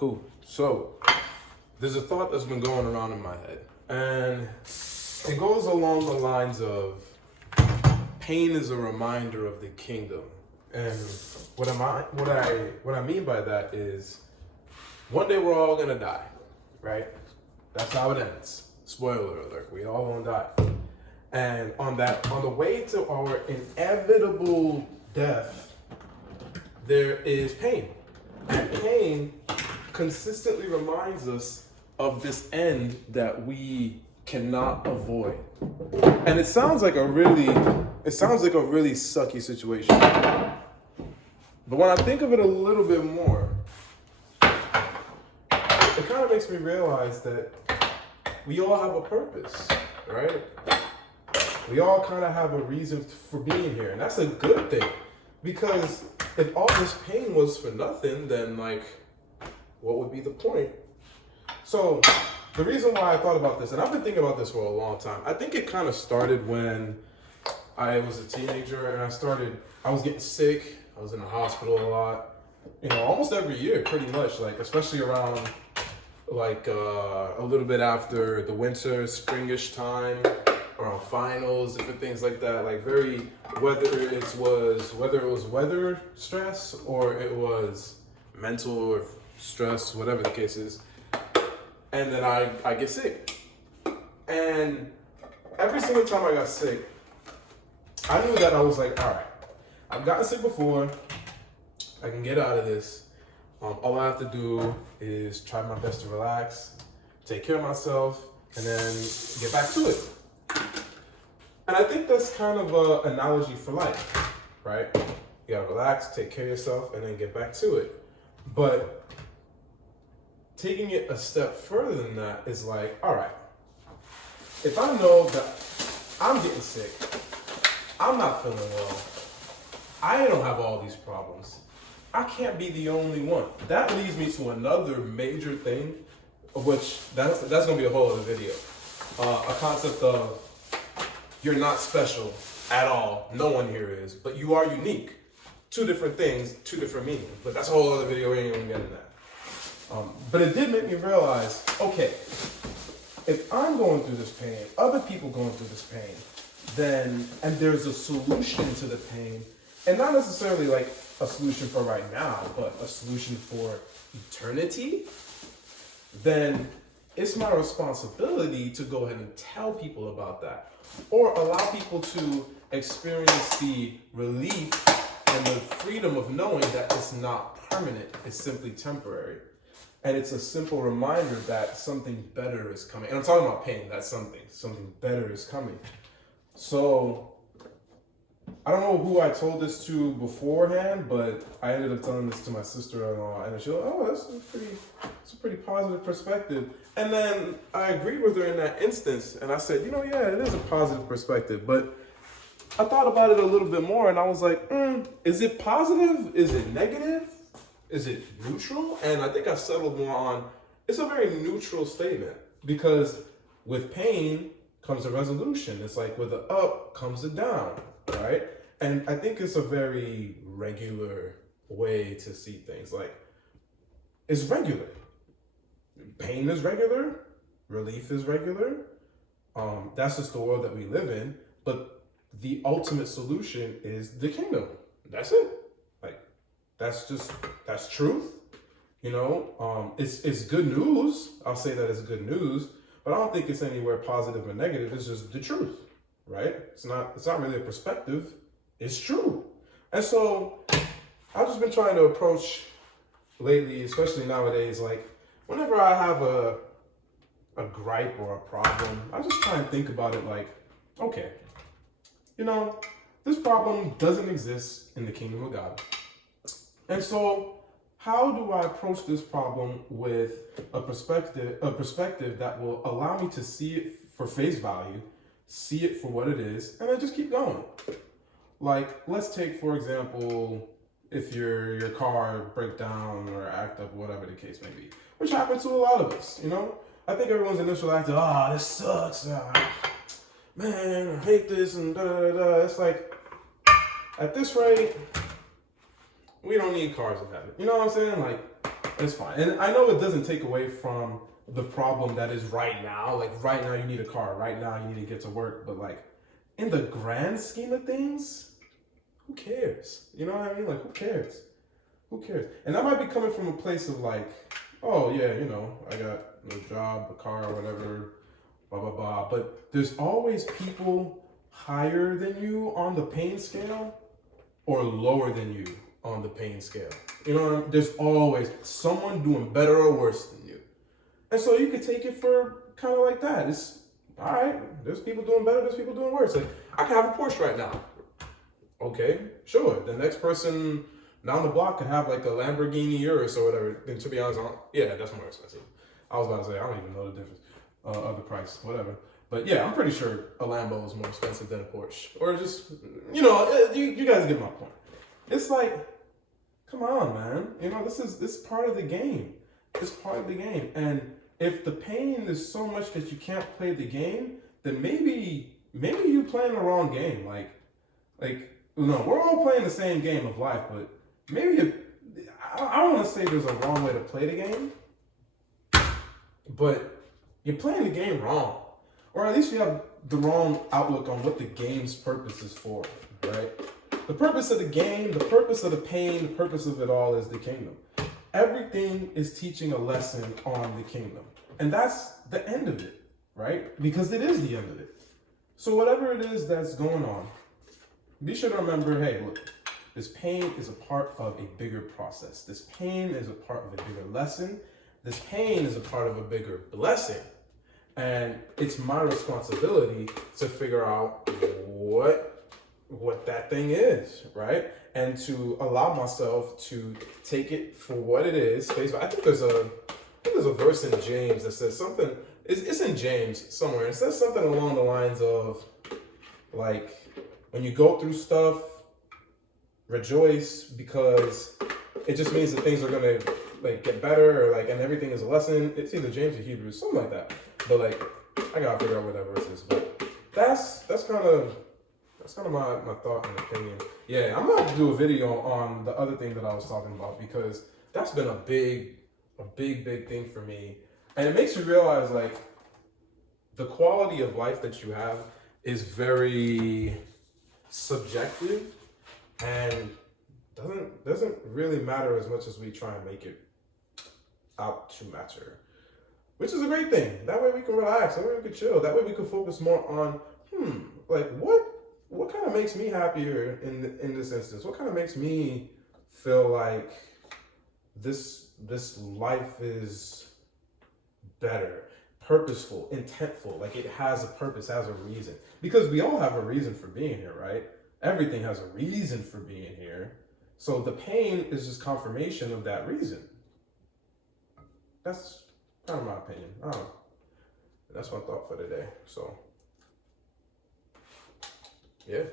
Cool. So, there's a thought that's been going around in my head, and it goes along the lines of pain is a reminder of the kingdom. And what I mean by that is one day we're all gonna die, right? That's how it ends. Spoiler alert, we all gonna die. And on the way to our inevitable death, there is pain. And pain consistently reminds us of this end that we cannot avoid. And it sounds like a really sucky situation. But when I think of it a little bit more, it kind of makes me realize that we all have a purpose, right? We all kind of have a reason for being here, and that's a good thing. Because if all this pain was for nothing, then what would be the point? So the reason why I thought about this, and I've been thinking about this for a long time, I think it kind of started when I was a teenager and I was getting sick. I was in the hospital a lot, almost every year, pretty much, especially around a little bit after the winter, springish time, around finals, different things like that, whether it was weather stress or it was mental or stress, whatever the case is. And then I get sick. And every single time I got sick, I knew that I was like, all right, I've gotten sick before. I can get out of this. All I have to do is try my best to relax, take care of myself, and then get back to it. And I think that's kind of an analogy for life, right? You gotta relax, take care of yourself, and then get back to it. But taking it a step further than that is all right, if I know that I'm getting sick, I'm not feeling well, I don't have all these problems, I can't be the only one. That leads me to another major thing, which that's gonna be a whole other video. A concept of you're not special at all, no one here is, but you are unique. Two different things, two different meanings, but that's a whole other video, we ain't gonna get into that. But it did make me realize, okay, if I'm going through this pain, other people going through this pain, and there's a solution to the pain, and not necessarily a solution for right now, but a solution for eternity, then it's my responsibility to go ahead and tell people about that, or allow people to experience the relief and the freedom of knowing that it's not permanent, it's simply temporary. And it's a simple reminder that something better is coming. And I'm talking about pain, that's something better is coming. So I don't know who I told this to beforehand, but I ended up telling this to my sister-in-law, and she was like, oh, that's a pretty positive perspective. And then I agreed with her in that instance, and I said, yeah, it is a positive perspective, but I thought about it a little bit more, and I was like, is it positive? Is it negative? Is it neutral? And I think I settled more on, it's a very neutral statement, because with pain comes a resolution. It's like with the up comes the down, right? And I think it's a very regular way to see things. It's regular. Pain is regular. Relief is regular. That's just the world that we live in. But the ultimate solution is the kingdom. That's it. That's truth. It's good news. I'll say that it's good news, but I don't think it's anywhere positive or negative. It's just the truth, right? It's not really a perspective. It's true. And so I've just been trying to approach lately, especially nowadays, whenever I have a gripe or a problem, I just try and think about it okay, this problem doesn't exist in the kingdom of God. And so how do I approach this problem with a perspective that will allow me to see it for face value, see it for what it is, and then just keep going? Let's take, for example, if your car break down or act up, whatever the case may be, which happens to a lot of us, I think everyone's initial act of, this sucks, man, I hate this, and da-da-da-da. It's at this rate, we don't need cars in heaven. You know what I'm saying? It's fine. And I know it doesn't take away from the problem that is right now. Like right now you need a car. Right now you need to get to work. But like in the grand scheme of things, who cares? You know what I mean? Like who cares? Who cares? And that might be coming from a place of like, oh yeah, you know, I got a job, a car, whatever, blah blah blah. But there's always people higher than you on the pain scale or lower than you on the pain scale. You know what I mean? There's always someone doing better or worse than you. And so you could take it for kind of like that. It's all right, there's people doing better, there's people doing worse. Like I can have a Porsche right now. Okay, sure. The next person down the block could have like a Lamborghini Urus or whatever. And to be honest, yeah, that's more expensive. I was about to say, I don't even know the difference of the price, whatever. But yeah, I'm pretty sure a Lambo is more expensive than a Porsche. Or just, you know, you guys get my point. It's like, come on, man. You know, this is part of the game. It's part of the game. And if the pain is so much that you can't play the game, then maybe you playing the wrong game. Like, no, we're all playing the same game of life, but maybe I don't want to say there's a wrong way to play the game, but you're playing the game wrong. Or at least you have the wrong outlook on what the game's purpose is for, right? The purpose of the game, the purpose of the pain, the purpose of it all is the kingdom. Everything is teaching a lesson on the kingdom. And that's the end of it, right? Because it is the end of it. So whatever it is that's going on, be sure to remember, hey, look, this pain is a part of a bigger process. This pain is a part of a bigger lesson. This pain is a part of a bigger blessing. And it's my responsibility to figure out what that thing is, right? And to allow myself to take it for what it is. I think there's a verse in James that says something, it's in James somewhere. It says something along the lines of like, when you go through stuff, rejoice because it just means that things are gonna like get better or like, and everything is a lesson. It's either James or Hebrews, something like that. But like, I gotta figure out what that verse is. But that's kind of my thought and opinion. Yeah, I'm gonna have to do a video on the other thing that I was talking about because that's been a big thing for me. And it makes you realize like the quality of life that you have is very subjective and doesn't really matter as much as we try and make it out to matter. Which is a great thing. That way we can relax, that way we can chill, that way we can focus more on like what kind of makes me happier in this instance? What kind of makes me feel like this life is better, purposeful, intentful, like it has a purpose, has a reason. Because we all have a reason for being here, right? Everything has a reason for being here. So the pain is just confirmation of that reason. That's kind of my opinion. I don't know. That's my thought for today. So, yeah.